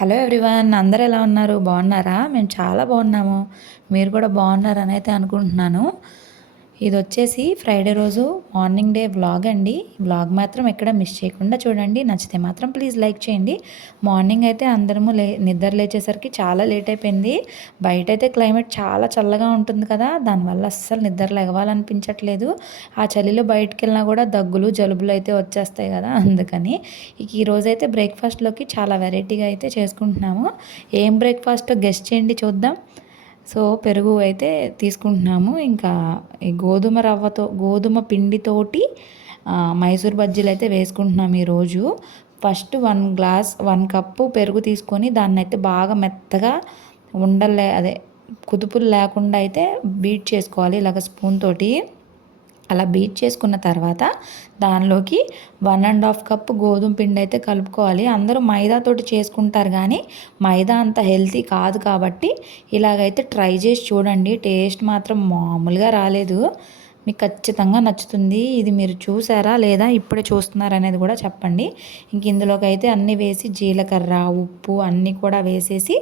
Hello everyone, అందరూ ఎలా ఉన్నారు? బాగున్నారా? మేము చాలా బాగున్నాము. మీరు కూడా బాగున్నారని అయితే అనుకుంటున్నాను. ఇది వచ్చేసి ఫ్రైడే రోజు మార్నింగ్ డే వ్లాగ్ అండి. వ్లాగ్ మాత్రం ఎక్కడ మిస్ చేయకుండా చూడండి. నచ్చితే మాత్రం ప్లీజ్ లైక్ చేయండి. మార్నింగ్ అయితే అందరము నిద్ర లేచేసరికి చాలా లేట్ అయిపోయింది. బయట అయితే క్లైమేట్ చాలా చల్లగా ఉంటుంది కదా, దానివల్ల అస్సలు నిద్ర లేవాలనిపించట్లేదు. ఆ చలిలో బయటకు వెళ్ళినా కూడా దగ్గులు జలుబులు అయితే వచ్చేస్తాయి కదా, అందుకని ఈరోజైతే బ్రేక్ఫాస్ట్లోకి చాలా వెరైటీగా అయితే చేసుకుంటున్నాము. ఏం బ్రేక్ఫాస్ట్ గెస్ట్ చేయండి చూద్దాం. సో పెరుగు అయితే తీసుకుంటున్నాము. ఇంకా ఈ గోధుమ పిండితోటి మైసూర్ బజ్జీలు అయితే వేసుకుంటున్నాము ఈరోజు. ఫస్ట్ 1 కప్పు పెరుగు తీసుకొని దాన్ని అయితే బాగా మెత్తగా అదే కుదుపులు లేకుండా అయితే బీట్ చేసుకోవాలి ఇలాగ స్పూన్ తోటి. అలా బీట్ చేసుకున్న తర్వాత దానిలోకి 1.5 కప్పు గోధుమ పిండి అయితే కలుపుకోవాలి. అందరూ మైదాతోటి చేసుకుంటారు కానీ మైదా అంత హెల్తీ కాదు కాబట్టి ఇలాగైతే ట్రై చేసి చూడండి. టేస్ట్ మాత్రం మామూలుగా రాలేదు. మీకు ఖచ్చితంగా నచ్చుతుంది. ఇది మీరు చూసారా లేదా ఇప్పుడే చూస్తున్నారా అనేది కూడా చెప్పండి. ఇంక ఇందులోకి అయితే అన్నీ వేసి జీలకర్ర ఉప్పు అన్నీ కూడా వేసేసి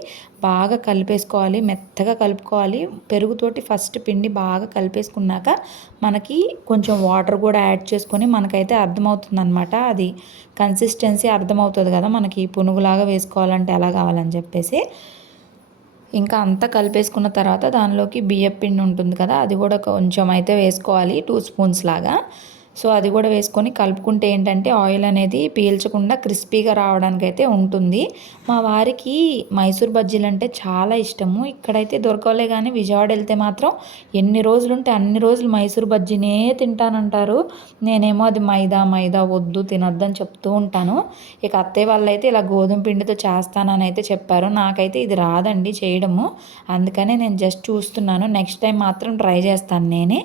బాగా కలిపేసుకోవాలి. మెత్తగా కలుపుకోవాలి. పెరుగుతోటి ఫస్ట్ పిండి బాగా కలిపేసుకున్నాక మనకి కొంచెం వాటర్ కూడా యాడ్ చేసుకొని మనకైతే అర్థమవుతుంది అనమాట. అది కన్సిస్టెన్సీ అర్థమవుతుంది కదా మనకి, పునుగులాగా వేసుకోవాలంటే ఎలా కావాలని చెప్పేసి. ఇంకా అంతా కలిపేసుకున్న తర్వాత దానిలోకి బియ్యపు పిండి ఉంటుంది కదా, అది కూడా కొంచెం అయితే వేసుకోవాలి, 2 స్పూన్స్ లాగా. సో అది కూడా వేసుకొని కలుపుకుంటే ఏంటంటే ఆయిల్ అనేది పీల్చకుండా క్రిస్పీగా రావడానికి అయితే ఉంటుంది. మా వారికి మైసూర్ బజ్జీలు అంటే చాలా ఇష్టము. ఇక్కడైతే దొరకలే కానీ విజయవాడ వెళ్తే మాత్రం ఎన్ని రోజులు ఉంటే అన్ని రోజులు మైసూర్ బజ్జీనే తింటానంటారు. నేనేమో అది మైదా మైదా వద్దు తినొద్దని చెప్తూ ఉంటాను. ఇక అత్తయ్య వాళ్ళు అయితే ఇలా గోధుమ పిండితో చేస్తానని అయితే చెప్పారు. నాకైతే ఇది రాదండి చేయడము, అందుకనే నేను జస్ట్ చూస్తున్నాను. నెక్స్ట్ టైం మాత్రం ట్రై చేస్తాను నేనే.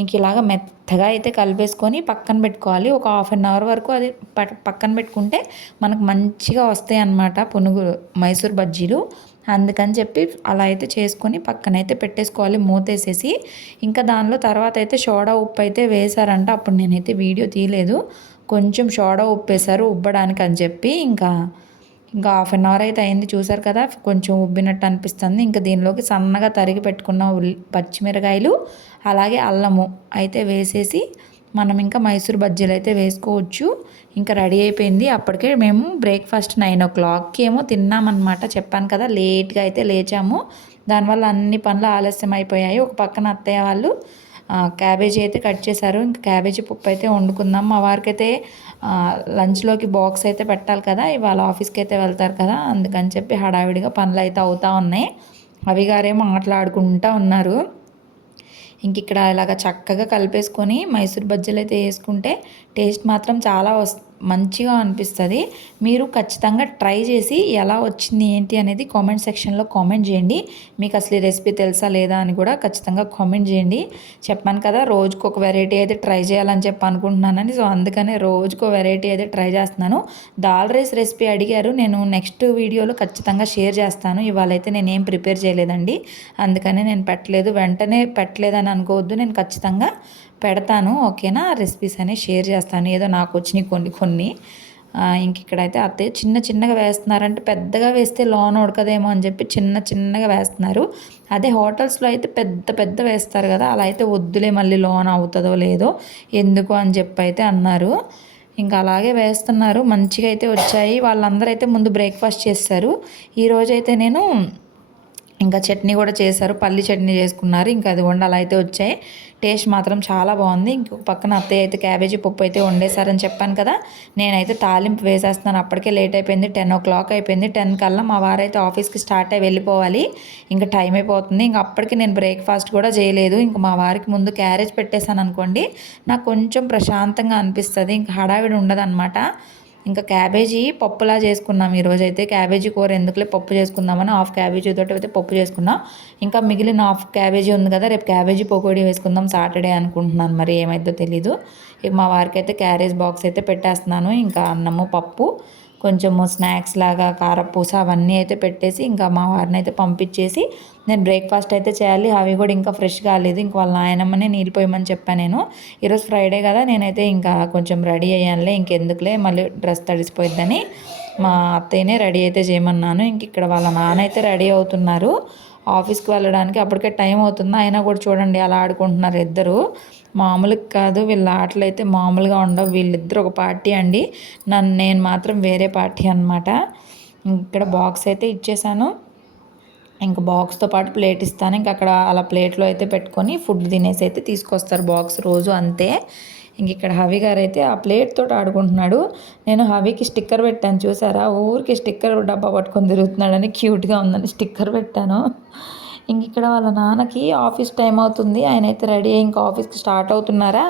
ఇంక ఇలాగ మెత్తగా అయితే కలిపేసుకొని పక్కన పెట్టుకోవాలి. ఒక 1/2 అవర్ వరకు అది పక్కన పెట్టుకుంటే మనకు మంచిగా వస్తాయి అన్నమాట పునుగులు మైసూర్ బజ్జీలు. అందుకని చెప్పి అలా అయితే చేసుకొని పక్కనైతే పెట్టేసుకోవాలి మూతేసేసి. ఇంకా దానిలో తర్వాత అయితే సోడా ఉప్పు అయితే వేశారంట. అప్పుడు నేనైతే వీడియో తీయలేదు. కొంచెం సోడా ఉప్పు వేశారు ఉబ్బడానికి అని చెప్పి. ఇంకా 1/2 అవర్ అయితే అయింది, చూసారు కదా కొంచెం ఉబ్బినట్టు అనిపిస్తుంది. ఇంకా దీనిలోకి సన్నగా తరిగి పెట్టుకున్న పచ్చిమిరకాయలు అలాగే అల్లము అయితే వేసేసి మనం ఇంకా మైసూర్ బజ్జీలు అయితే వేసుకోవచ్చు. ఇంకా రెడీ అయిపోయింది. అప్పటికే మేము బ్రేక్ఫాస్ట్ 9 ఏమో తిన్నామన్నమాట. చెప్పాను కదా లేట్గా అయితే లేచాము, దానివల్ల అన్ని పనులు ఆలస్యం అయిపోయాయి. ఒక పక్కన అత్తయ్య వాళ్ళు క్యాబేజీ అయితే కట్ చేశారు. ఇంకా క్యాబేజీ పప్పు అయితే వండుకుందాం. మా వారికి అయితే లంచ్లోకి బాక్స్ అయితే పెట్టాలి కదా, ఇవాళ ఆఫీస్కి అయితే వెళ్తారు కదా, అందుకని చెప్పి హడావిడిగా పనులు అయితే అవుతూ ఉన్నాయి. అవి గారేమో మాట్లాడుకుంటూ ఉన్నారు. ఇంక ఇక్కడ ఇలాగ చక్కగా కలిపేసుకొని మైసూర్ బజ్జీలు అయితే వేసుకుంటే టేస్ట్ మాత్రం చాలా మంచిగా అనిపిస్తుంది. మీరు ఖచ్చితంగా ట్రై చేసి ఎలా వచ్చింది ఏంటి అనేది కామెంట్ సెక్షన్లో కామెంట్ చేయండి. మీకు అసలు ఈ రెసిపీ తెలుసా లేదా అని కూడా ఖచ్చితంగా కామెంట్ చేయండి. చెప్పాను కదా రోజుకు ఒక వెరైటీ అయితే ట్రై చేయాలని చెప్పి అనుకుంటున్నానని. సో అందుకనే రోజుకో వెరైటీ అయితే ట్రై చేస్తున్నాను. దాల్ రైస్ రెసిపీ అడిగారు, నేను నెక్స్ట్ వీడియోలో ఖచ్చితంగా షేర్ చేస్తాను. ఇవాళ అయితే నేనేం ప్రిపేర్ చేయలేదండి, అందుకని నేను పెట్టలేదు. వెంటనే పెట్టలేదని అనుకోవద్దు, నేను ఖచ్చితంగా పెడతాను ఓకేనా. రెసిపీస్ అనేవి షేర్ చేస్తాను, ఏదో నాకు వచ్చినాయి కొన్ని. ఇంక ఇక్కడైతే అత్తయ్య చిన్నగా వేస్తున్నారంటే, పెద్దగా వేస్తే లోన ఉడకదేమో అని చెప్పి చిన్నగా వేస్తున్నారు. అదే హోటల్స్లో అయితే పెద్ద వేస్తారు కదా, అలా అయితే వద్దులే మళ్ళీ లోన అవుతుందో లేదో ఎందుకు అని చెప్పి అయితే అన్నారు. ఇంకా అలాగే వేస్తున్నారు. మంచిగా అయితే వచ్చాయి. వాళ్ళందరూ అయితే ముందు బ్రేక్ఫాస్ట్ చేస్తారు. ఈరోజైతే నేను ఇంకా చట్నీ కూడా చేశారు, పల్లి చట్నీ చేసుకున్నారు. ఇంకా అది అలా అయితే వచ్చాయి. టేస్ట్ మాత్రం చాలా బాగుంది. ఇంకొక పక్కన అత్తయ్య అయితే క్యాబేజీ పప్పు అయితే వండేశారని చెప్పాను కదా, నేనైతే తాలింపు వేసేస్తున్నాను. అప్పటికే లేట్ అయిపోయింది, 10 అయిపోయింది. 10 కల్లా మా వారైతే ఆఫీస్కి స్టార్ట్ అయ్యి వెళ్ళిపోవాలి. ఇంకా టైం అయిపోతుంది. ఇంకా అప్పటికి నేను బ్రేక్ఫాస్ట్ కూడా చేయలేదు. ఇంకా మా వారికి ముందు క్యారేజ్ పెట్టేశాను అనుకోండి, నాకు కొంచెం ప్రశాంతంగా అనిపిస్తుంది. ఇంకా హడావిడి ఉండదన్నమాట. ఇంకా క్యాబేజీ పప్పులా చేసుకున్నాం ఈరోజైతే. క్యాబేజీ కూర ఎందుకులే పప్పు చేసుకుందామని హాఫ్ క్యాబేజీ తోటి అయితే పప్పు చేసుకున్నాం. ఇంకా మిగిలిన హాఫ్ క్యాబేజీ ఉంది కదా, రేపు క్యాబేజీ పకోడీ వేసుకుందాం సాటర్డే అనుకుంటున్నాను, మరి ఏమైందో తెలీదు. ఇక మా వారికి అయితే క్యారేజ్ బాక్స్ అయితే పెట్టేస్తున్నాను. ఇంకా అన్నము పప్పు కొంచెము స్నాక్స్ లాగా కారపూస అవన్నీ అయితే పెట్టేసి ఇంకా మా వారిని అయితే పంపించేసి నేను బ్రేక్ఫాస్ట్ అయితే చేయాలి. అవి కూడా ఇంకా ఫ్రెష్ కాలేదు. ఇంక వాళ్ళ నాయనమ్మనే నీళ్ళు పోయమని చెప్పాను నేను. ఈరోజు ఫ్రైడే కదా, నేనైతే ఇంకా కొంచెం రెడీ అయ్యానులే, ఇంకెందుకులే మళ్ళీ డ్రెస్ తడిసిపోయిద్దని మా అత్తయ్యనే రెడీ అయితే చేయమన్నాను. ఇంక ఇక్కడ వాళ్ళ నాన్న అయితే రెడీ అవుతున్నారు ఆఫీస్కి వెళ్ళడానికి. అప్పటికే టైం అవుతుంది, అయినా కూడా చూడండి అలా ఆడుకుంటున్నారు ఇద్దరు. మామూలుగా కాదు వీళ్ళ ఆటలు అయితే మామూలుగా ఉండవు. వీళ్ళిద్దరు ఒక పార్టీ అండి, నేను మాత్రం వేరే పార్టీ అనమాట. ఇక్కడ బాక్స్ అయితే ఇచ్చేసాను, ఇంక బాక్స్తో పాటు ప్లేట్ ఇస్తాను. ఇంక అక్కడ అలా ప్లేట్లో అయితే పెట్టుకొని ఫుడ్ తినేసి అయితే తీసుకొస్తారు బాక్స్ రోజు అంతే. ఇంక ఇక్కడ హవి గారు అయితే ఆ ప్లేట్ తోటి ఆడుకుంటున్నాడు. నేను హవికి స్టిక్కర్ పెట్టాను చూసారా, ఊరికి స్టిక్కర్ డబ్బా పట్టుకొని తిరుగుతున్నాడని, క్యూట్గా ఉందని స్టిక్కర్ పెట్టాను. ఇంక ఇక్కడ వాళ్ళ నాన్నకి ఆఫీస్ టైం అవుతుంది, ఆయన అయితే రెడీ అయ్యి ఇంకా ఆఫీస్కి స్టార్ట్ అవుతున్నారా.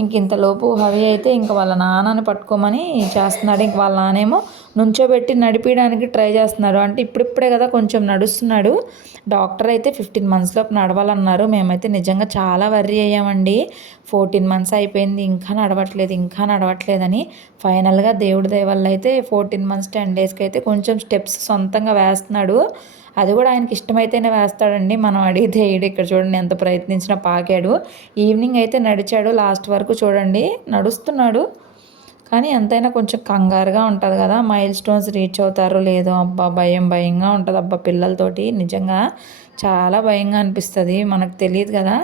ఇంక ఇంతలోపు హవి అయితే ఇంక వాళ్ళ నాన్నని పట్టుకోమని చేస్తున్నాడు. ఇంక వాళ్ళ నానేమో నుంచోబెట్టి నడిపించడానికి ట్రై చేస్తున్నారు. అంటే ఇప్పుడిప్పుడే కదా కొంచెం నడుస్తున్నాడు. డాక్టర్ అయితే 15 months లోపు నడవాలన్నారు. మేమైతే నిజంగా చాలా వర్రీ అయ్యామండి. 14 months అయిపోయింది, ఇంకా నడవట్లేదని. ఫైనల్గా దేవుడి దయ వల్ల అయితే 14 months 10 daysకి అయితే కొంచెం స్టెప్స్ సొంతంగా వేస్తున్నాడు. అది కూడా ఆయనకి ఇష్టమైతేనే వేస్తాడండి, మనం అడిగితే వేయడు. ఇక్కడ చూడండి ఎంత ప్రయత్నించినా పాకాడు. ఈవినింగ్ అయితే నడిచాడు లాస్ట్ వరకు, చూడండి నడుస్తున్నాడు. కానీ ఎంతైనా కొంచెం కంగారుగా ఉంటుంది కదా, మైల్ స్టోన్స్ రీచ్ అవుతారో లేదో అబ్బా భయంగా ఉంటుంది అబ్బా. పిల్లలతోటి నిజంగా చాలా భయంగా అనిపిస్తుంది, మనకు తెలియదు కదా.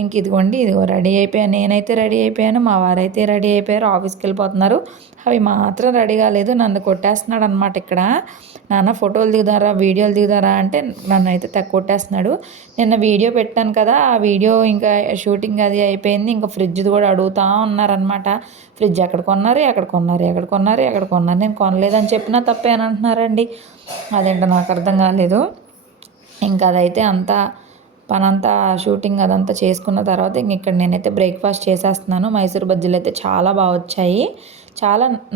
ఇంక ఇదిగో రెడీ అయిపోయాను, నేనైతే రెడీ అయిపోయాను, మా వారైతే రెడీ అయిపోయారు, ఆఫీస్కి వెళ్ళిపోతున్నారు. అవి మాత్రం రెడీ కాలేదు, నన్ను కొట్టేస్తున్నాడు అనమాట. ఇక్కడ నాన్న ఫోటోలు దిగుదారా వీడియోలు దిగుదారా అంటే నన్ను అయితే కొట్టేస్తున్నాడు. నిన్న వీడియో పెట్టాను కదా, ఆ వీడియో ఇంకా షూటింగ్ అది అయిపోయింది. ఇంకా ఫ్రిడ్జ్ది కూడా అడుగుతూ ఉన్నారనమాట. ఫ్రిడ్జ్ ఎక్కడ కొన్నారు, నేను కొనలేదని చెప్పినా తప్పే అని అంటున్నారండి. అదేంటో నాకు అర్థం కాలేదు. ఇంకా అదైతే అంతా పనంతా షూటింగ్ అదంతా చేసుకున్న తర్వాత ఇంక ఇక్కడ నేనైతే బ్రేక్ఫాస్ట్ చేసేస్తున్నాను. మైసూర్ బజ్జీలు అయితే చాలా బాగా వచ్చాయి,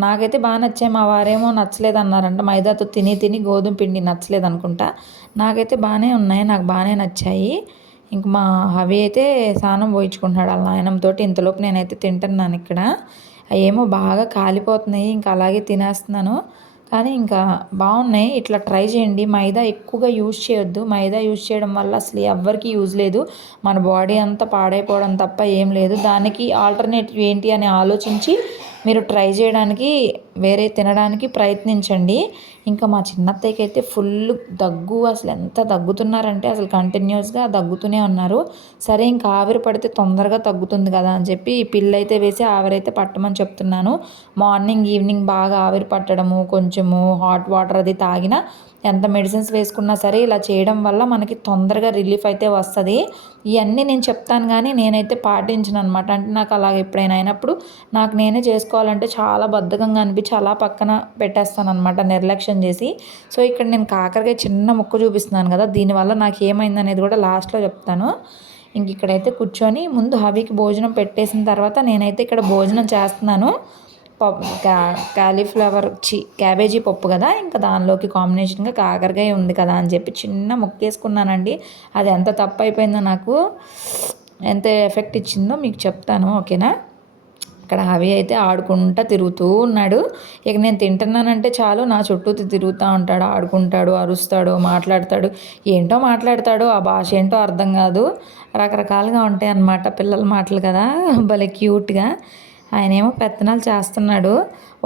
నాకైతే బాగా నచ్చాయి. మా వారేమో నచ్చలేదు అన్నారంట, మైదాతో తిని గోధుమ పిండి నచ్చలేదు అనుకుంటా. నాకైతే బాగానే ఉన్నాయి, నాకు బాగానే నచ్చాయి. ఇంక మా హవి అయితే స్నానం పోయించుకుంటున్నాడు వాళ్ళ నాయనంతో. ఇంతలోపు నేనైతే తింటున్నాను. ఇక్కడ ఏమో బాగా కాలిపోతున్నాయి, ఇంకా అలాగే తినేస్తున్నాను. కానీ ఇంకా బాగున్నాయి, ఇట్లా ట్రై చేయండి. మైదా ఎక్కువగా యూజ్ చేయొద్దు, మైదా యూజ్ చేయడం వల్ల అసలు ఎవ్వరికి యూజ్ లేదు, మన బాడీ అంతా పాడైపోవడం తప్ప ఏం లేదు. దానికి ఆల్టర్నేటివ్ ఏంటి అని ఆలోచించి మీరు ట్రై చేయడానికి, వేరే తినడానికి ప్రయత్నించండి. ఇంకా మా చిన్నత్తయ్యకి అయితే ఫుల్ దగ్గు, అసలు ఎంత దగ్గుతున్నారంటే అసలు కంటిన్యూస్గా దగ్గుతూనే ఉన్నారు. సరే ఇంకా ఆవిరి పడితే తొందరగా తగ్గుతుంది కదా అని చెప్పి ఈ పిల్లు అయితే వేసి ఆవిరైతే పట్టమని చెప్తున్నాను. మార్నింగ్ ఈవినింగ్ బాగా ఆవిరి పట్టడము, కొంచెము హాట్ వాటర్ అది తాగినా, ఎంత మెడిసిన్స్ వేసుకున్నా సరే ఇలా చేయడం వల్ల మనకి తొందరగా రిలీఫ్ అయితే వస్తుంది. ఇవన్నీ నేను చెప్తాను కానీ నేనైతే పాటించను అనమాట. అంటే నాకు అలాగ ఎప్పుడైనా అయినప్పుడు నాకు నేనే చేసుకోవాలంటే చాలా బద్ధకంగా అనిపించి అలా పక్కన పెట్టేస్తాను అనమాట, నిర్లక్ష్యం చేసి. సో ఇక్కడ నేను కాకరకాయ చిన్న ముక్క చూపిస్తున్నాను కదా, దీనివల్ల నాకు ఏమైంది అనేది కూడా లాస్ట్లో చెప్తాను. ఇంక ఇక్కడైతే కూర్చొని ముందు హబీకి భోజనం పెట్టేసిన తర్వాత నేనైతే ఇక్కడ భోజనం చేస్తున్నాను. కాలీఫ్లవర్ క్యాబేజీ పప్పు కదా, ఇంకా దానిలోకి కాంబినేషన్గా కాకరకాయ ఉంది కదా అని చెప్పి చిన్న ముక్కేసుకున్నానండి. అది ఎంత తప్పు అయిపోయిందో, నాకు ఎంత ఎఫెక్ట్ ఇచ్చిందో మీకు చెప్తాను, ఓకేనా. ఇక్కడ హవి అయితే ఆడుకుంటూ తిరుగుతూ ఉన్నాడు. ఇక నేను తింటున్నానంటే చాలు నా చుట్టూ తిరుగుతూ ఉంటాడు, ఆడుకుంటాడు, అరుస్తాడు, మాట్లాడతాడు. ఏంటో మాట్లాడతాడు, ఆ భాష ఏంటో అర్థం కాదు, రకరకాలుగా ఉంటాయి అన్నమాట పిల్లల మాటలు కదా, భలే క్యూట్గా. ఆయన ఏమో పెత్తనాలు చేస్తున్నాడు,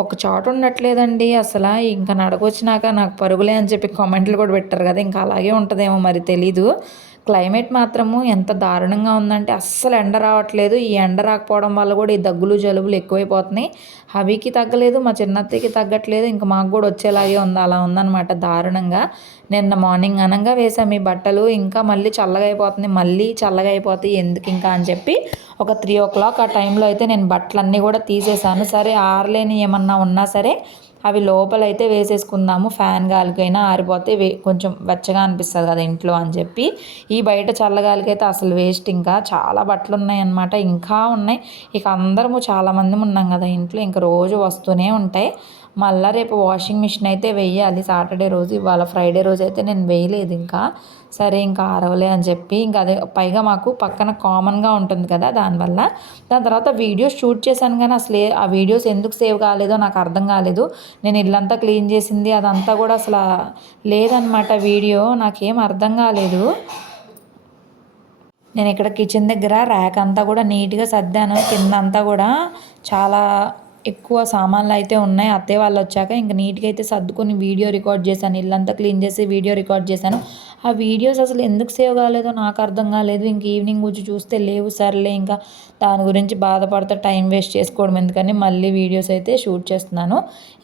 ఒక చోట ఉండట్లేదండి అసలు. ఇంకా నడకొచ్చినాక నాకు పరుగులే అని చెప్పి కామెంట్లు కూడా పెట్టారు కదా, ఇంకా అలాగే ఉంటుందేమో మరి తెలీదు. క్లైమేట్ మాత్రము ఎంత దారుణంగా ఉందంటే అస్సలు ఎండ రావట్లేదు. ఈ ఎండ రాకపోవడం వల్ల కూడా ఈ దగ్గులు జలుబులు ఎక్కువైపోతున్నాయి. హబీకి తగ్గలేదు, మా చిన్నత్తయ్యకి తగ్గట్లేదు, ఇంకా మాకు కూడా వచ్చేలాగే ఉంది. అలా ఉందన్నమాట దారుణంగా. నిన్న మార్నింగ్ అనంగా వేసాము ఈ బట్టలు, ఇంకా మళ్ళీ చల్లగా అయిపోతుంది, మళ్ళీ చల్లగా అయిపోతాయి ఎందుకు ఇంకా అని చెప్పి ఒక 3 o'clock ఆ టైంలో అయితే నేను బట్టలన్నీ కూడా తీసేసాను. సరే ఆరలేని ఏమన్నా ఉన్నా సరే అవి లోపలైతే వేసేసుకుందాము, ఫ్యాన్ గాలికైనా ఆరిపోతే కొంచెం వెచ్చగా అనిపిస్తుంది కదా ఇంట్లో అని చెప్పి. ఈ బయట చల్లగాలికి అయితే అసలు వేస్ట్, ఇంకా చాలా బట్టలు ఉన్నాయన్నమాట, ఇంకా ఉన్నాయి. ఇక అందరము చాలామంది ఉన్నాం కదా ఇంట్లో, ఇంకా రోజు వస్తూనే ఉంటాయి. మళ్ళీ రేపు వాషింగ్ మిషన్ అయితే వేయాలి సాటర్డే రోజు, ఇవాళ ఫ్రైడే రోజు అయితే నేను వేయలేదు ఇంకా. సరే ఇంకా ఆరవలే అని చెప్పి, ఇంకా అదే పైగా మాకు పక్కన కామన్గా ఉంటుంది కదా, దాని తర్వాత వీడియోస్ షూట్ చేశాను కానీ అసలు ఆ వీడియోస్ ఎందుకు సేవ్ కాలేదో నాకు అర్థం కాలేదు. నేను ఇల్లంతా క్లీన్ చేసింది అదంతా కూడా అసలు లేదనమాట వీడియో, నాకేం అర్థం కాలేదు. నేను ఇక్కడ కిచెన్ దగ్గర ర్యాక్ అంతా కూడా నీట్గా సర్దాను, కింద అంతా కూడా చాలా ఎక్కువ సామాన్లు అయితే ఉన్నాయి. అత్తయ్య వాళ్ళు వచ్చాక ఇంక నీట్గా అయితే సర్దుకొని వీడియో రికార్డ్ చేశాను. ఇల్లంతా క్లీన్ చేసి వీడియో రికార్డ్ చేశాను. ఆ వీడియోస్ అసలు ఎందుకు సేవ్ కాలేదో నాకు అర్థం కాలేదు. ఇంక ఈవినింగ్ వచ్చి చూస్తే లేవు. సర్లే ఇంకా దాని గురించి బాధపడితే టైం వేస్ట్ చేసుకోవడం ఎందుకని మళ్ళీ వీడియోస్ అయితే షూట్ చేస్తున్నాను.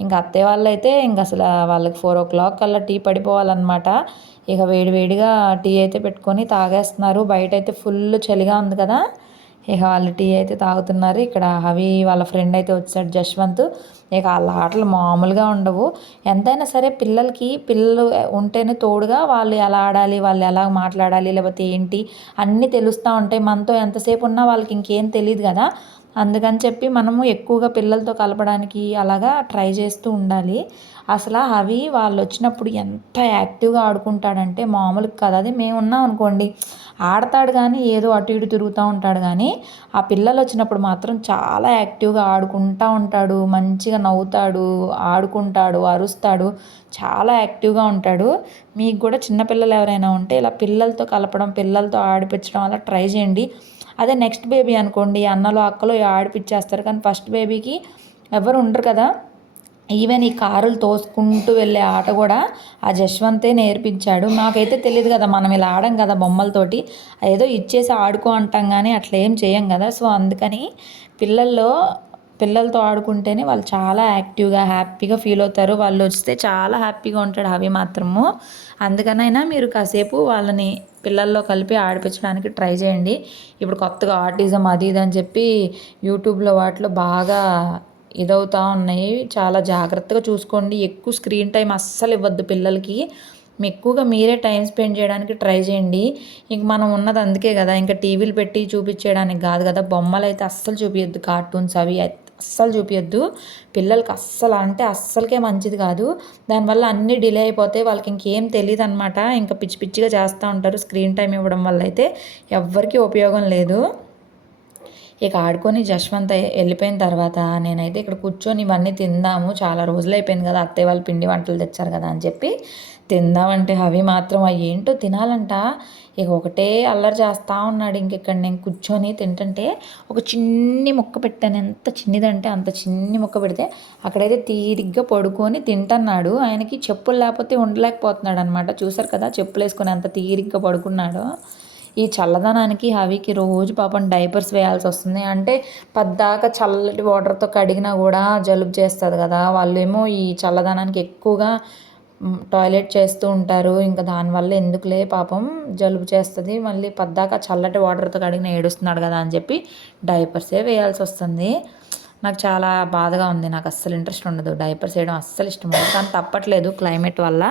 ఇంకా అత్తయ్య వాళ్ళు అయితే ఇంక అసలు వాళ్ళకి 4 o'clock కల్లా టీ పడిపోవాలన్నమాట. ఇక వేడివేడిగా టీ అయితే పెట్టుకొని తాగేస్తున్నారు. బయట అయితే ఫుల్ చలిగా ఉంది కదా, ఇక వాళ్ళు టీ అయితే తాగుతున్నారు. ఇక్కడ హవి వాళ్ళ ఫ్రెండ్ అయితే వచ్చాడు జశ్వంత్. ఇక వాళ్ళ ఆటలు మామూలుగా ఉండవు. ఎంతైనా సరే పిల్లలు ఉంటేనే తోడుగా వాళ్ళు ఎలా ఆడాలి, వాళ్ళు ఎలా మాట్లాడాలి, లేకపోతే ఏంటి అన్నీ తెలుస్తూ ఉంటాయి. మనతో ఎంతసేపు ఉన్నా వాళ్ళకి ఇంకేం తెలియదు కదా. అందుకని చెప్పి మనము ఎక్కువగా పిల్లలతో కలపడానికి అలాగా ట్రై చేస్తూ ఉండాలి. అసలు హవి వాళ్ళు వచ్చినప్పుడు ఎంత యాక్టివ్గా ఆడుకుంటాడంటే మామూలుగా కాదు. అది మేము ఉన్నాం అనుకోండి ఆడతాడు కానీ ఏదో అటు ఇటు తిరుగుతూ ఉంటాడు. కానీ ఆ పిల్లలు వచ్చినప్పుడు మాత్రం చాలా యాక్టివ్గా ఆడుకుంటూ ఉంటాడు. మంచిగా నవ్వుతాడు, ఆడుకుంటాడు, అరుస్తాడు, చాలా యాక్టివ్గా ఉంటాడు. మీకు కూడా చిన్నపిల్లలు ఎవరైనా ఉంటే ఇలా పిల్లలతో కలపడం, పిల్లలతో ఆడిపించడం అలా ట్రై చేయండి. అదే నెక్స్ట్ బేబీ అనుకోండి అన్నలో అక్కలో ఆడిపించేస్తారు. కానీ ఫస్ట్ బేబీకి ఎవరు ఉండరు కదా. ఈవెన్ ఈ కారులు తోసుకుంటూ వెళ్ళే ఆట కూడా ఆ జశ్వంతే నేర్పించాడు. నాకైతే తెలియదు కదా, మనం ఇలా ఆడం కదా బొమ్మలతోటి, ఏదో ఇచ్చేసి ఆడుకో అంటాం కానీ అట్లా ఏం చేయం కదా. సో అందుకని పిల్లలతో ఆడుకుంటేనే వాళ్ళు చాలా యాక్టివ్గా హ్యాపీగా ఫీల్ అవుతారు. వాళ్ళు వస్తే చాలా హ్యాపీగా ఉంటాడు అవి మాత్రము. అందుకనైనా మీరు కాసేపు వాళ్ళని పిల్లల్లో కలిపి ఆడిపించడానికి ట్రై చేయండి. ఇప్పుడు కొత్తగా ఆటిజం అది ఇది అని చెప్పి యూట్యూబ్లో వాటిలో బాగా ఇదవుతూ ఉన్నాయి. చాలా జాగ్రత్తగా చూసుకోండి. ఎక్కువ స్క్రీన్ టైం అస్సలు ఇవ్వద్దు పిల్లలకి. ఎక్కువగా మీరే టైం స్పెండ్ చేయడానికి ట్రై చేయండి. ఇంక మనం ఉన్నది అందుకే కదా, ఇంకా టీవీలు పెట్టి చూపించేయడానికి కాదు కదా. బొమ్మలు అయితే అస్సలు చూపించద్దు, కార్టూన్స్ అవి అస్సలు చూపించద్దు పిల్లలకి. అస్సలు అంటే అస్సలకే మంచిది కాదు. దానివల్ల అన్నీ డిలే అయిపోతాయి. వాళ్ళకి ఇంకేం తెలియదు అనమాట. ఇంకా పిచ్చి పిచ్చిగా చేస్తూ ఉంటారు. స్క్రీన్ టైం ఇవ్వడం వల్ల అయితే ఎవ్వరికీ ఉపయోగం లేదు. ఇక ఆడుకొని జశ్వంత్ వెళ్ళిపోయిన తర్వాత నేనైతే ఇక్కడ కూర్చొని ఇవన్నీ తిందాము, చాలా రోజులు అయిపోయింది కదా, అత్తయ్య వాళ్ళు పిండి వంటలు తెచ్చారు కదా అని చెప్పి తిందామంటే అవి మాత్రం అవి ఏంటో తినాలంట. ఇక ఒకటే అల్లరి చేస్తూ ఉన్నాడు. ఇంకెక్కడ నేను కూర్చొని తింటుంటే ఒక చిన్ని ముక్క పెట్టాను. ఎంత చిన్నదంటే అంత చిన్ని ముక్క పెడితే అక్కడైతే తీరిగ్గా పడుకొని తింటున్నాడు. ఆయనకి చెప్పులు లేకపోతే ఉండలేకపోతున్నాడు అనమాట. చూసారు కదా చెప్పులు వేసుకొని ఎంత తీరిగ్గా పడుకున్నాడో. ఈ చల్లదనానికి హవికి రోజు పాపం డైపర్స్ వేయాల్సి వస్తుంది. అంటే పద్దాక చల్లటి వాటర్తో కడిగినా కూడా జలుబు చేస్తుంది కదా. వాళ్ళేమో ఈ చల్లదనానికి ఎక్కువగా టాయిలెట్ చేస్తూ ఉంటారు. ఇంకా దానివల్ల ఎందుకులే పాపం జలుబు చేస్తుంది, మళ్ళీ పద్దాక చల్లటి వాటర్తో కడిగిన ఏడుస్తున్నాడు కదా అని చెప్పి డైపర్సే వేయాల్సి వస్తుంది. నాకు చాలా బాధగా ఉంది. నాకు అస్సలు ఇంట్రెస్ట్ ఉండదు, డైపర్స్ వేయడం అస్సలు ఇష్టం ఉండదు. కానీ తప్పట్లేదు క్లైమేట్ వల్ల.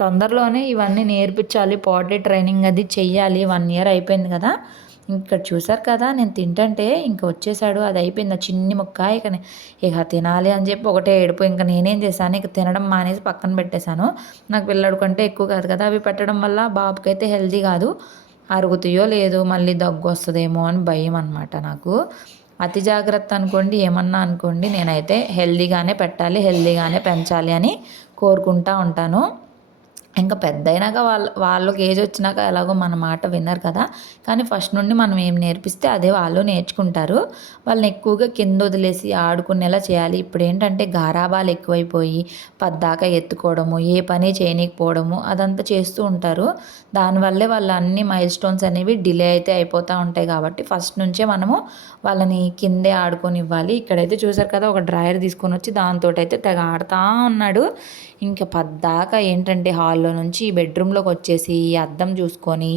తొందరలోనే ఇవన్నీ నేర్పించాలి, పాటరీ ట్రైనింగ్ అది చెయ్యాలి. 1 year అయిపోయింది కదా. ఇక్కడ చూసారు కదా నేను తింటుంటే ఇంక వచ్చేసాడు. అది అయిపోయింది ఆ చిన్ని ముక్క. ఇక తినాలి అని చెప్పి ఒకటే ఏడుపు. ఇంకా నేనేం చేశాను, ఇక తినడం మానేసి పక్కన పెట్టేశాను. నాకు పిల్లడు కంటే ఎక్కువ కాదు కదా, అవి పెట్టడం వల్ల బాబుకైతే హెల్తీ కాదు. అరుగుతాయో లేదో మళ్ళీ దగ్గు వస్తుందేమో అని భయం అనమాట నాకు. అతి జాగ్రత్త అనుకోండి ఏమన్నా అనుకోండి, నేనైతే హెల్తీగానే పెట్టాలి, హెల్తీగానే పెంచాలి అని కోరుకుంటూ ఉంటాను. ఇంకా పెద్దయినాక వాళ్ళకి ఏజ్ వచ్చినాక ఎలాగో మన మాట విన్నారు కదా. కానీ ఫస్ట్ నుండి మనం ఏం నేర్పిస్తే అదే వాళ్ళు నేర్చుకుంటారు. వాళ్ళని ఎక్కువగా కింద వదిలేసి ఆడుకునేలా చేయాలి. ఇప్పుడు ఏంటంటే గారాబాలు ఎక్కువైపోయి పద్దాకా ఎత్తుకోవడము, ఏ పని చేయనీకపోవడము అదంతా చేస్తూ ఉంటారు. దానివల్లే వాళ్ళ అన్ని మైల్ స్టోన్స్ అనేవి డిలే అయితే అయిపోతూ ఉంటాయి. కాబట్టి ఫస్ట్ నుంచే మనము వాళ్ళని కిందే ఆడుకొనివ్వాలి. ఇక్కడైతే చూసారు కదా ఒక డ్రాయర్ తీసుకొని వచ్చి దాంతో అయితే తెగ ఆడుతూ ఉన్నాడు. ఇంకా పద్దాకా ఏంటంటే హాల్లో నుంచి బెడ్రూమ్లోకి వచ్చేసి ఈ అద్దం చూసుకొని,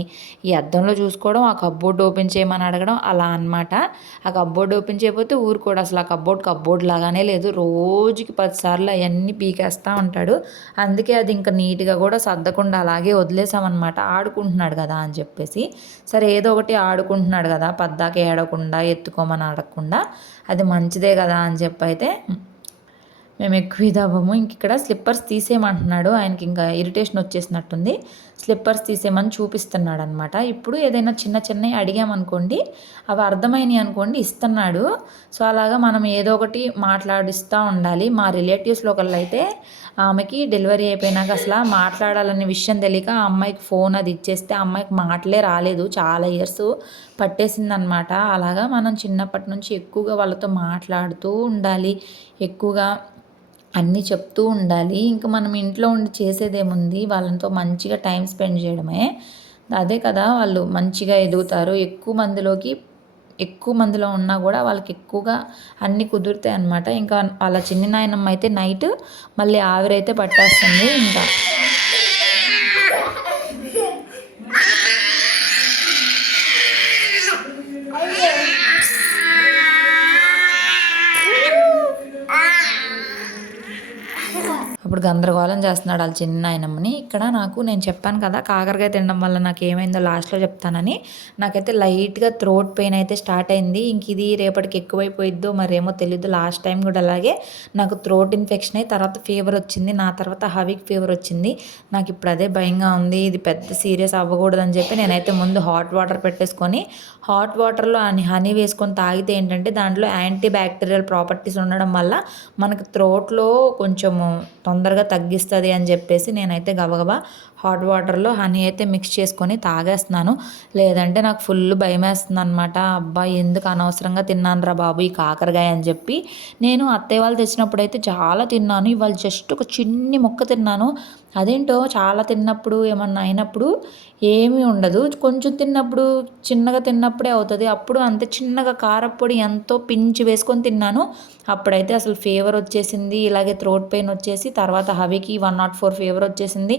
ఈ అద్దంలో చూసుకోవడం, ఆ కబ్బోర్డ్ ఓపెన్ చేయమని అడగడం అలా అనమాట. ఆ కబ్బోర్డ్ ఓపెన్ చేయకపోతే ఊరుకోడు అసలు. ఆ కబ్బోర్డ్ లాగానే లేదు. రోజుకి 10 సార్లు అవన్నీ పీకేస్తూ ఉంటాడు. అందుకే అది ఇంకా నీట్గా కూడా సర్దకుండా అలాగే వదిలేసామన్నమాట. ఆడుకుంటున్నాడు కదా అని చెప్పేసి. సరే ఏదో ఒకటి ఆడుకుంటున్నాడు కదా, పద్దాక ఏడవకుండా ఎత్తుకోమని అడగకుండా, అది మంచిదే కదా అని చెప్పి అయితే మేము ఎక్కువ ఇది అవ్వము. ఇంక ఇక్కడ స్లిప్పర్స్ తీసేయమంటున్నాడు. ఆయనకి ఇంకా ఇరిటేషన్ వచ్చేసినట్టుంది. స్లిప్పర్స్ తీసేయమని చూపిస్తున్నాడు అనమాట. ఇప్పుడు ఏదైనా చిన్నవి అడిగామనుకోండి, అవి అర్థమైనవి అనుకోండి ఇస్తున్నాడు. సో అలాగా మనం ఏదో ఒకటి మాట్లాడిస్తూ ఉండాలి. మా రిలేటివ్స్లో ఒకళ్ళు అయితే ఆమెకి డెలివరీ అయిపోయినాక అసలు మాట్లాడాలనే విషయం తెలియక ఆ అమ్మాయికి ఫోన్ అది ఇచ్చేస్తే ఆ అమ్మాయికి మాటలే రాలేదు. చాలా ఇయర్స్ పట్టేసిందనమాట. అలాగా మనం చిన్నప్పటి నుంచి ఎక్కువగా వాళ్ళతో మాట్లాడుతూ ఉండాలి. ఎక్కువగా అన్నీ చెప్తూ ఉండాలి. ఇంకా మనం ఇంట్లో ఉండి చేసేదేముంది, వాళ్ళతో మంచిగా టైం స్పెండ్ చేయడమే. అదే కదా వాళ్ళు మంచిగా ఎదుగుతారు. ఎక్కువ మందిలో ఉన్నా కూడా వాళ్ళకి ఎక్కువగా అన్నీ కుదురుతాయి అన్నమాట. ఇంకా వాళ్ళ చిన్ని నాయనమ్మ అయితే నైట్ మళ్ళీ ఆవిరైతే పట్టేస్తుంది ఇంకా. అప్పుడు గందరగోళం చేస్తున్నాడు వాళ్ళ చిన్న నాయనమ్మని. ఇక్కడ నేను చెప్పాను కదా కాకరకాయ తినడం వల్ల నాకు ఏమైందో లాస్ట్లో చెప్తానని. నాకైతే లైట్గా థ్రోట్ పెయిన్ అయితే స్టార్ట్ అయింది. ఇంక ఇది రేపటికి ఎక్కువైపోయిద్దో మరేమో తెలీదు. లాస్ట్ టైం కూడా అలాగే నాకు థ్రోట్ ఇన్ఫెక్షన్ అయ్యి తర్వాత ఫీవర్ వచ్చింది. నా తర్వాత హవీకి ఫీవర్ వచ్చింది. నాకు ఇప్పుడు అదే భయంగా ఉంది. ఇది పెద్ద సీరియస్ అవ్వకూడదని చెప్పి నేనైతే ముందు హాట్ వాటర్ పెట్టేసుకొని హాట్ వాటర్లో హనీ వేసుకొని తాగితే ఏంటంటే దాంట్లో యాంటీ బ్యాక్టీరియల్ ప్రాపర్టీస్ ఉండడం వల్ల మనకి థ్రోట్లో కొంచెము తొందరగా తగ్గిస్తుంది అని చెప్పేసి నేనైతే గబగబా హాట్ వాటర్లో హనీ అయితే మిక్స్ చేసుకొని తాగేస్తున్నాను. లేదంటే నాకు ఫుల్ భయం వేస్తుంది అనమాట. అబ్బా ఎందుకు అనవసరంగా తిన్నాను రా బాబు ఈ కాకరకాయ అని చెప్పి. నేను అత్తయ్య వాళ్ళు తెచ్చినప్పుడు అయితే చాలా తిన్నాను. ఇవాళ జస్ట్ ఒక చిన్ని ముక్క తిన్నాను. అదేంటో చాలా తిన్నప్పుడు ఏమన్నా అయినప్పుడు ఏమీ ఉండదు. కొంచెం తిన్నప్పుడు చిన్నగా తిన్నప్పుడే అవుతుంది. అప్పుడు అంతే చిన్నగా కారప్పొడి ఎంతో పించి వేసుకొని తిన్నాను. అప్పుడైతే అసలు ఫీవర్ వచ్చేసింది. ఇలాగే థ్రోట్ పెయిన్ వచ్చేసి తర్వాత హవికి 104 ఫీవర్ వచ్చేసింది.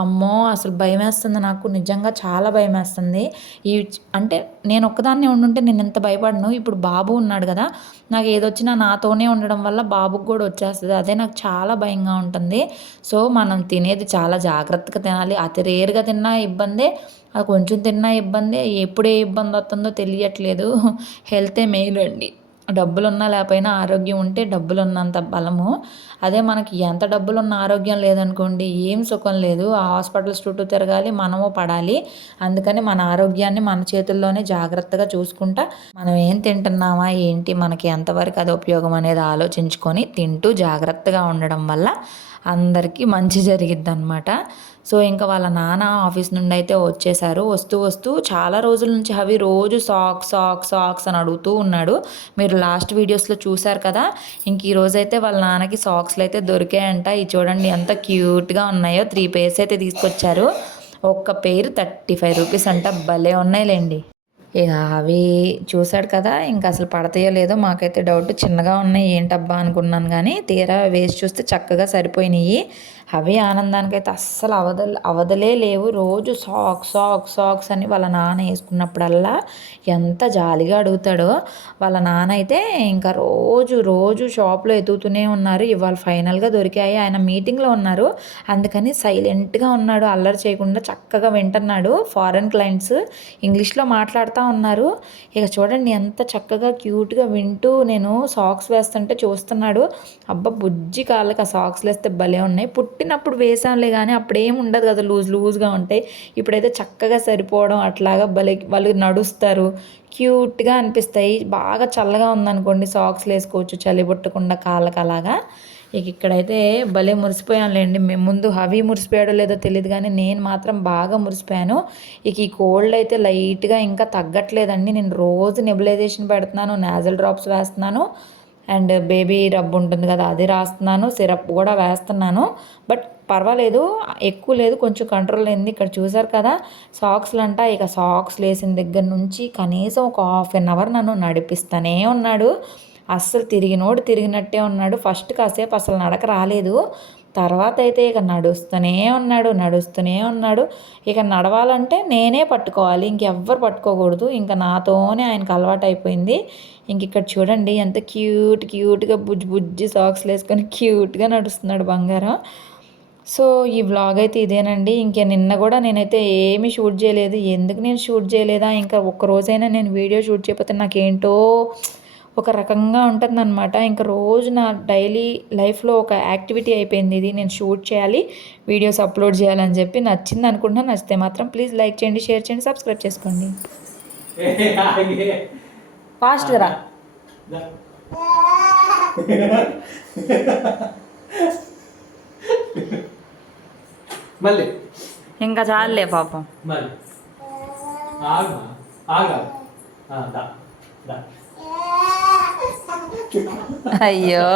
అమ్మో అసలు భయం వేస్తుంది నాకు. నిజంగా చాలా భయం వేస్తుంది. అంటే నేను ఒక్కదాన్నే ఉండుంటే నేను ఎంత భయపడను. ఇప్పుడు బాబు ఉన్నాడు కదా, నాకు ఏదొచ్చినా నాతోనే ఉండడం వల్ల బాబుకి కూడా వచ్చేస్తుంది. అదే నాకు చాలా భయంగా ఉంటుంది. సో మనం తినేది చాలా జాగ్రత్తగా తినాలి. అతి రేరుగా తిన్నా ఇబ్బందే, అది కొంచెం తిన్నా ఇబ్బందే. ఎప్పుడు ఏ ఇబ్బంది వస్తుందో తెలియట్లేదు. హెల్తే మెయిన్ అండి. డబ్బులున్నా లేకపోయినా ఆరోగ్యం ఉంటే డబ్బులున్నంత బలము. అదే మనకి ఎంత డబ్బులున్న ఆరోగ్యం లేదనుకోండి ఏం సుఖం లేదు. ఆ హాస్పిటల్స్ చుట్టూ తిరగాలి, మనము పడాలి. అందుకని మన ఆరోగ్యాన్ని మన చేతుల్లోనే జాగ్రత్తగా చూసుకుంటా మనం ఏం తింటున్నామా ఏంటి, మనకి ఎంతవరకు అది ఉపయోగం అనేది ఆలోచించుకొని తింటూ జాగ్రత్తగా ఉండడం వల్ల అందరికీ మంచి జరిగిద్ది అనమాట. సో ఇంకా వాళ్ళ నాన్న ఆఫీస్ నుండి అయితే వచ్చేసారు. వస్తూ వస్తూ చాలా రోజుల నుంచి అవి రోజు సాక్స్ అని అడుగుతూ ఉన్నాడు. మీరు లాస్ట్ వీడియోస్లో చూసారు కదా. ఇంక ఈరోజైతే వాళ్ళ నాన్నకి సాక్స్లు అయితే దొరికాయంట. ఇవి చూడండి ఎంత క్యూట్గా ఉన్నాయో. 3 పేర్స్ అయితే తీసుకొచ్చారు. ఒక్క పేరు 35 రూపీస్ అంట. భలే ఉన్నాయిలేండి. ఇక అవి చూశాడు కదా, ఇంకా అసలు పడతాయో లేదో మాకైతే డౌట్. చిన్నగా ఉన్నాయి ఏంటబ్బా అనుకున్నాను కానీ తీరా వేసి చూస్తే చక్కగా సరిపోయినాయి. అవి ఆనందానికైతే అస్సలు అవదలే లేవు. రోజు సాక్స్ అని వాళ్ళ నాన్న వేసుకున్నప్పుడల్లా ఎంత జాలిగా అడుగుతాడో. వాళ్ళ నాన్న అయితే ఇంకా రోజు షాప్లో ఎదుగుతూనే ఉన్నారు. ఇవాళ ఫైనల్గా దొరికాయి. ఆయన మీటింగ్లో ఉన్నారు, అందుకని సైలెంట్గా ఉన్నాడు. అల్లరి చేయకుండా చక్కగా వింటున్నాడు. ఫారెన్ క్లయింట్స్ ఇంగ్లీష్లో మాట్లాడుతూ ఉన్నారు. ఇక చూడండి ఎంత చక్కగా క్యూట్గా వింటూ నేను సాక్స్ వేస్తుంటే చూస్తున్నాడు. అబ్బా బుజ్జి కాళ్ళకి ఆ సాక్స్లు వేస్తే భలే ఉన్నాయి. పుట్టినప్పుడు వేసాంలే కానీ అప్పుడు ఏమి ఉండదు కదా, లూజ్గా ఉంటాయి. ఇప్పుడైతే చక్కగా సరిపోవడం అట్లాగా భలే వాళ్ళు నడుస్తారు, క్యూట్గా అనిపిస్తాయి. బాగా చల్లగా ఉందనుకోండి సాక్స్లు వేసుకోవచ్చు చలి పుట్టకుండా కాళ్ళకి అలాగా. ఇక ఇక్కడైతే భలే మురిసిపోయానులేండి. మేము ముందు హవి మురిసిపోయాడో లేదో తెలియదు కానీ నేను మాత్రం బాగా మురిసిపోయాను. ఇక ఈ కోల్డ్ అయితే లైట్గా ఇంకా తగ్గట్లేదండి. నేను రోజు నెబులైజేషన్ పెడుతున్నాను, నాజల్ డ్రాప్స్ వేస్తున్నాను, అండ్ బేబీ రబ్ ఉంటుంది కదా అది రాస్తున్నాను, సిరప్ కూడా వేస్తున్నాను. బట్ పర్వాలేదు, ఎక్కువ లేదు, కొంచెం కంట్రోల్ అయింది. ఇక్కడ చూసారు కదా సాక్స్లు అంట. ఇక సాక్స్ వేసిన దగ్గర నుంచి కనీసం ఒక ½ అన్ అవర్ నన్ను నడిపిస్తూనే ఉన్నాడు. అస్సలు తిరిగినట్టే ఉన్నాడు. ఫస్ట్ కాసేపు అసలు నడక రాలేదు. తర్వాత అయితే ఇక నడుస్తూనే ఉన్నాడు. ఇక నడవాలంటే నేనే పట్టుకోవాలి, ఇంకెవ్వరు పట్టుకోకూడదు. ఇంకా నాతోనే ఆయనకు అలవాటు అయిపోయింది. ఇంక ఇక్కడ చూడండి ఎంత క్యూట్గా బుజ్జి సాక్స్లు వేసుకొని క్యూట్గా నడుస్తున్నాడు బంగారం. సో ఈ వ్లాగ్ అయితే ఇదేనండి. నిన్న కూడా నేనైతే ఏమీ షూట్ చేయలేదు. ఎందుకు నేను షూట్ చేయలేదా, ఇంకా ఒక్కరోజైనా నేను వీడియో షూట్ చేయకపోతే నాకేంటో ఒక రకంగా ఉంటుందన్నమాట. ఇంకా రోజు నా డైలీ లైఫ్లో ఒక యాక్టివిటీ అయిపోయింది ఇది. నేను షూట్ చేయాలి, వీడియోస్ అప్లోడ్ చేయాలని చెప్పి. నచ్చింది అనుకుంటున్నా. నచ్చితే మాత్రం ప్లీజ్ లైక్ చేయండి, షేర్ చేయండి, సబ్స్క్రైబ్ చేసుకోండి. ఫాస్ట్గా రా. మళ్ళీ ఇంకా చాలులే పాపం. మళ్ళీ ఆగమా ఆగా దా దా అయ్యో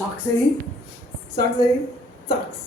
చాక్స్ అయ్యి చాక్స్ అయ్యి చాక్స్